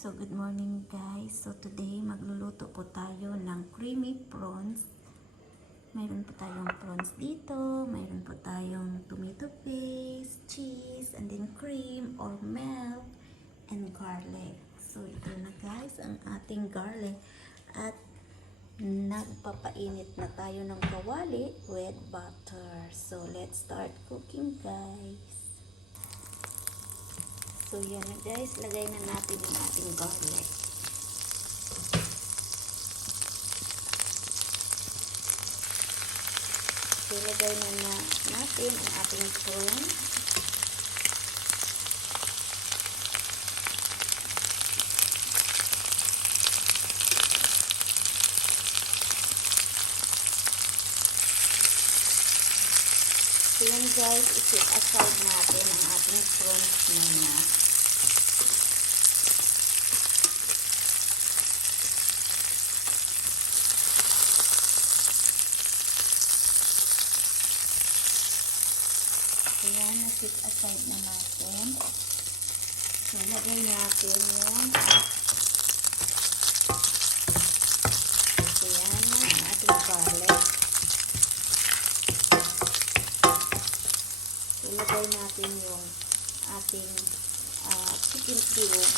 So, good morning guys. So, today magluluto po tayo ng creamy prawns. Mayroon po tayong prawns dito. Mayroon po tayong tomato paste, cheese, and then cream or milk, and garlic. So, ito na guys ang ating garlic. At nagpapainit na tayo ng kawali with butter. So, let's start cooking guys. So, yan na guys. Lagay na natin yung ating garlic. So, lagay na natin ang ating prawn. So, yan guys. I-set aside natin ang ating prawns muna. Ayan, na-set aside na natin. So, lagay natin yung ayan na ang ating garlic. So, lagay natin yung ating chicken cube.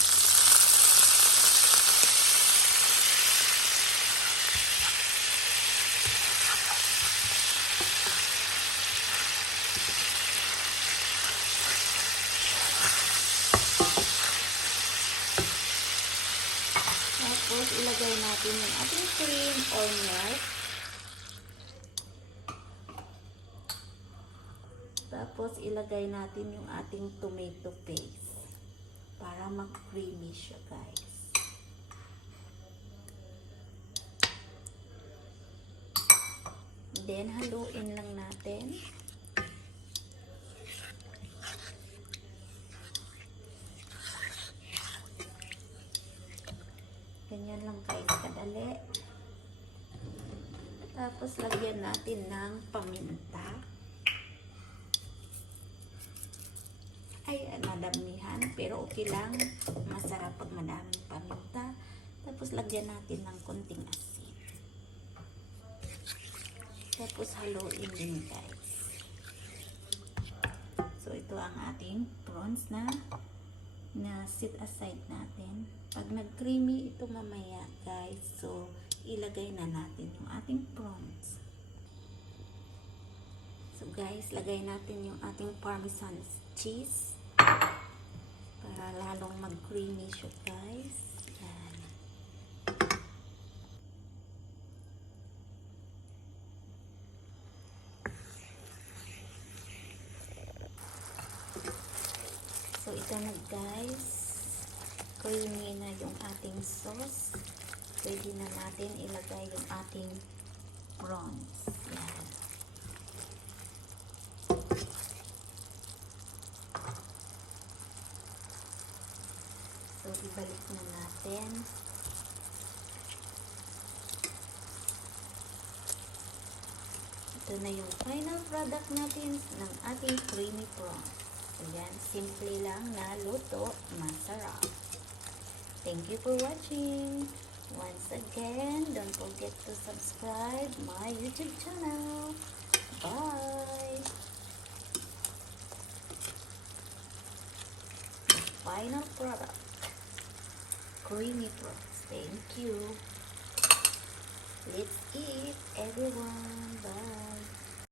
Tapos, ilagay natin yung ating cream or milk. Tapos, ilagay natin yung ating tomato paste para mag-creamy siya, guys. Then, haluin lang natin. Ganyan lang guys, kadali. Tapos, lagyan natin ng paminta. Ay, madamihan. Pero okay lang. Masarap pag madaming paminta. Tapos, lagyan natin ng konting asin. Tapos, haluin din guys. So, ito ang ating prawns na set aside natin. Pag nag-creamy ito mamaya guys, so ilagay na natin yung ating prawns. So guys, lagay natin yung ating parmesan cheese para lalong mag-creamy siya guys. Yan. So ito na guys, creamy na yung ating sauce. Pwede na natin ilagay yung ating prawns. Yan. So, ibalik na natin. Ito na yung final product natin ng ating creamy prawns. So, yan. Simple lang na luto. Masarap. Thank you for watching. Once again, don't forget to subscribe my YouTube channel. Bye! The final product. Creamy prawns. Thank you. Let's eat, everyone.